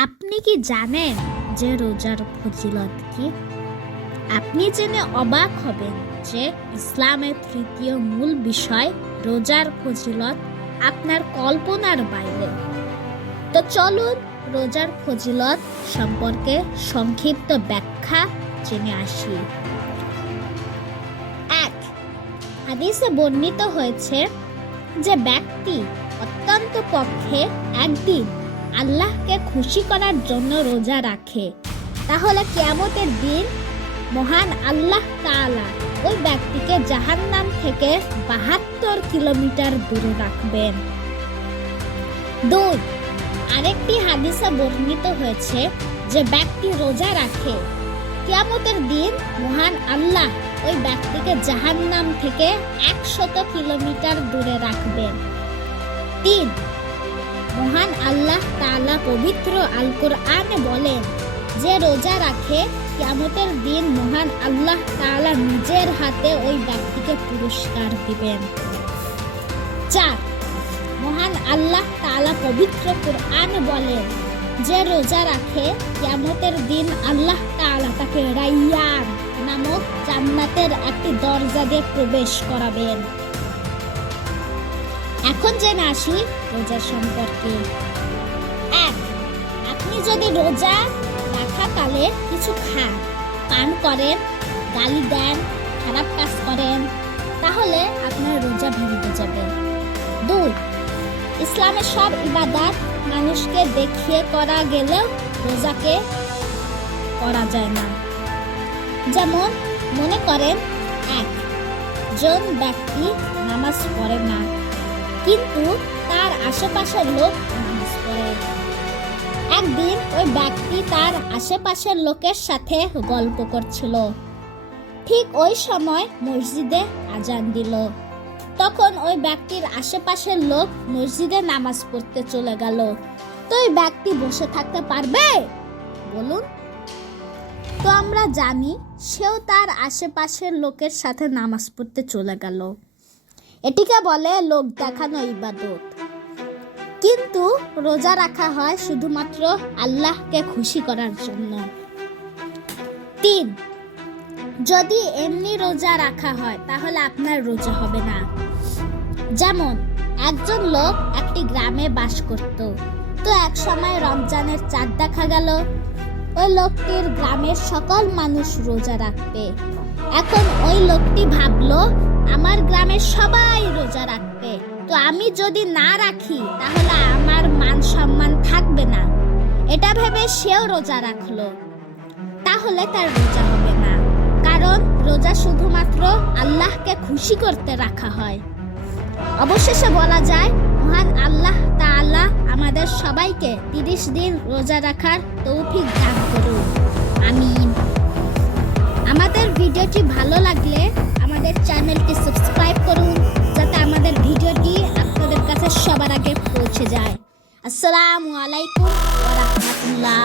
আপনি কি জানেন যে রোজার ফজিলত কি? আপনি জেনে অবাক হবেন যে ইসলামের তৃতীয় মূল বিষয় রোজার ফজিলত আপনার কল্পনার বাইরে। তো চলুন রোজার ফজিলত সম্পর্কে সংক্ষিপ্ত ব্যাখ্যা জেনে আসি। 1. হাদিসে বর্ণিত হয়েছে যে ব্যক্তি অত্যন্ত পক্ষে একদিন আল্লাহকে খুশি করার জন্য রোজা রাখে, তাহলে কিয়ামতের দিন মহান আল্লাহ তাআলা ওই ব্যক্তিকে জাহান্নাম থেকে 72 কিলোমিটার দূরে রাখবেন। 2. আরেকটি হাদিসে বর্ণিত হয়েছে যে ব্যক্তি রোজা রাখে, কিয়ামতের দিন মহান আল্লাহ ওই ব্যক্তিকে জাহান্নাম থেকে 100 কিলোমিটার দূরে রাখবেন। 3. মহান আল্লাহ তাআলা পবিত্র আল কোরআনে বলেন যে রোজা রাখে, কিয়ামতের দিন মহান আল্লাহ তাআলা নিজের হাতে ওই ব্যক্তিকে পুরস্কার দিবেন। 4. মহান আল্লাহ তাআলা পবিত্র কোরআনে বলেন যে রোজা রাখে, কিয়ামতের দিন আল্লাহ তাআলা তাকে রাইয়ান নামক জান্নাতের একটি দরজা দিয়ে প্রবেশ করাবেন। এখন জেনে আসি রোজা সম্পর্কে। 1. আপনি যদি রোজা রাখাকালে কিছু খান, পান করেন, গালি দেন, খারাপ কাজ করেন, তাহলে আপনার রোজা ভেঙে যাবে। 2. ইসলামের সব ইবাদত মানুষকে দেখিয়ে করা গেলেও রোজাকে করা যায় না। যেমন মনে করেন একজন ব্যক্তি নামাজ পড়ে না, কিন্তু তার আশেপাশের লোক নামাজ পড়ে। একদিন ওই ব্যক্তি তার আশেপাশের লোকের সাথে গল্প করছিল। ঠিক ওই সময় মসজিদে আজান দিল। তখন ওই ব্যক্তির আশেপাশের লোক মসজিদে নামাজ পড়তে চলে গেল। তো ওই ব্যক্তি বসে থাকতে পারবে? বলুন। তো আমরা জানি সেও তার আশেপাশের লোকের সাথে নামাজ পড়তে চলে গেল। এটিকে বলে লোক দেখানো ইবাদত। কিন্তু রোজা রাখা হয় শুধুমাত্র আল্লাহকে খুশি করার জন্য। 3. যদি এমনি রোজা রাখা হয় তাহলে আপনার রোজা হবে না। যেমন একজন লোক একটি গ্রামে বাস করত। তো এক সময় রমজানের চাঁদ দেখা গেল। ওই লোকটির গ্রামের সকল মানুষ রোজা রাখবে। এখন ওই লোকটি ভাবলো আমার গ্রামের সবাই রোজা রাখবে, তো আমি যদি না রাখি তাহলে আমার মান সম্মান থাকবে না। এটা ভেবে সেও রোজা রাখলো। তাহলে তার রোজা হবে না, কারণ রোজা শুধুমাত্র আল্লাহকে খুশি করতে রাখা হয়। অবশেষে বলা যায় মহান আল্লাহ তাআলা আমাদের সবাইকে 30 দিন রোজা রাখার তৌফিক দান করুন। আমিন। আমাদের ভিডিওটি ভালো লাগলে আমাদের চ্যানেলটি সাবস্ক্রাইব করুন, যাতে আমাদের ভিডিওটি আপনাদের কাছে সবার আগে পৌঁছে যায়। আসসালামু আলাইকুম ওয়া রাহমাতুল্লাহ।